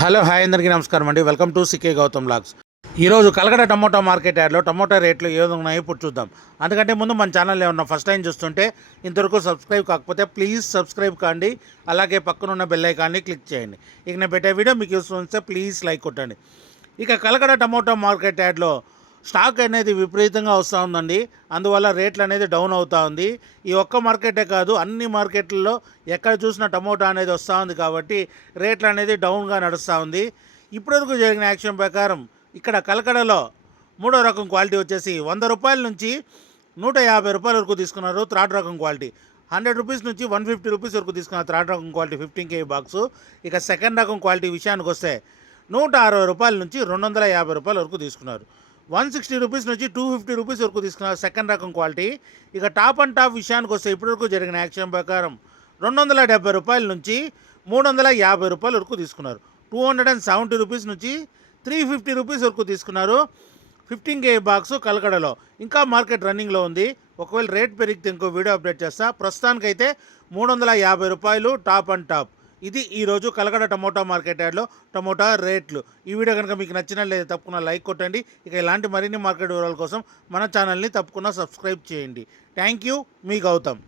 Hello hi అందరికీ నమస్కారం అండి. Welcome to C K Gautham logs. ఈరోజు కలకడ టమోటా మార్కెట్ యార్డ్లో టమోటా రేట్లు ఏ విధంగా ఉన్నాయో ఇప్పుడు చూద్దాం. అందుకంటే ముందు మన ఛానల్ ఏమన్నా ఫస్ట్ టైం చూస్తుంటే ఇంతవరకు సబ్స్క్రైబ్ కాకపోతే ప్లీజ్ సబ్స్క్రైబ్ కాండి. అలాగే పక్కనున్న బెల్ ఐకాన్ని క్లిక్ చేయండి. ఇక నేను పెట్టే వీడియో మీకు యూస్ఫుల్ వస్తే ప్లీజ్ లైక్ కొట్టండి. ఇక కలకడ టమోటా మార్కెట్ యార్డ్లో స్టాక్ అనేది విపరీతంగా వస్తూ ఉందండి. అందువల్ల రేట్లు అనేది డౌన్ అవుతూ ఉంది. ఈ ఒక్క మార్కెటే కాదు, అన్ని మార్కెట్లలో ఎక్కడ చూసినా టమోటా అనేది వస్తూ ఉంది కాబట్టి రేట్లు అనేది డౌన్గా నడుస్తూ ఉంది. ఇప్పటివరకు జరిగిన యాక్షన్ ప్రకారం ఇక్కడ కలకడలో మూడో రకం క్వాలిటీ వచ్చేసి 100 రూపాయల నుంచి 150 రూపాయల వరకు తీసుకున్నారు. థర్డ్ రకం క్వాలిటీ 100 రూపీస్ నుంచి 150 రూపీస్ వరకు తీసుకున్నారు. థర్డ్ రకం క్వాలిటీ 15 kg బాక్సు. ఇక సెకండ్ రకం క్వాలిటీ విషయానికి వస్తే 160 రూపాయల నుంచి 250 రూపాయల వరకు తీసుకున్నారు. 160 రూపీస్ నుంచి 250 రూపీస్ వరకు తీసుకున్నారు సెకండ్ రకం క్వాలిటీ. ఇక టాప్ అండ్ టాప్ విషయానికి వస్తే ఇప్పటివరకు జరిగిన యాక్షన్ ప్రకారం 270 రూపాయల నుంచి 350 రూపాయల వరకు తీసుకున్నారు. 270 రూపీస్ నుంచి 350 రూపీస్ వరకు తీసుకున్నారు. 15 kg బాక్సు కలకడలో ఇంకా మార్కెట్ రన్నింగ్లో ఉంది. ఒకవేళ రేట్ పెరిగితే ఇంకో వీడియో అప్డేట్ చేస్తా. ప్రస్తుతానికైతే 350 రూపాయలు టాప్ అండ్ టాప్. ఇది ఈరోజు కలకడ టమోటా మార్కెట్ యార్డ్లో టమోటా రేట్లు. ఈ వీడియో కనుక మీకు నచ్చినట్లయితే తప్పకుండా లైక్ కొట్టండి. ఇక ఇలాంటి మరిన్ని మార్కెట్ వివరాల కోసం మన ఛానల్ని తప్పకుండా సబ్స్క్రైబ్ చేయండి. థ్యాంక్ యూ, మీ గౌతమ్.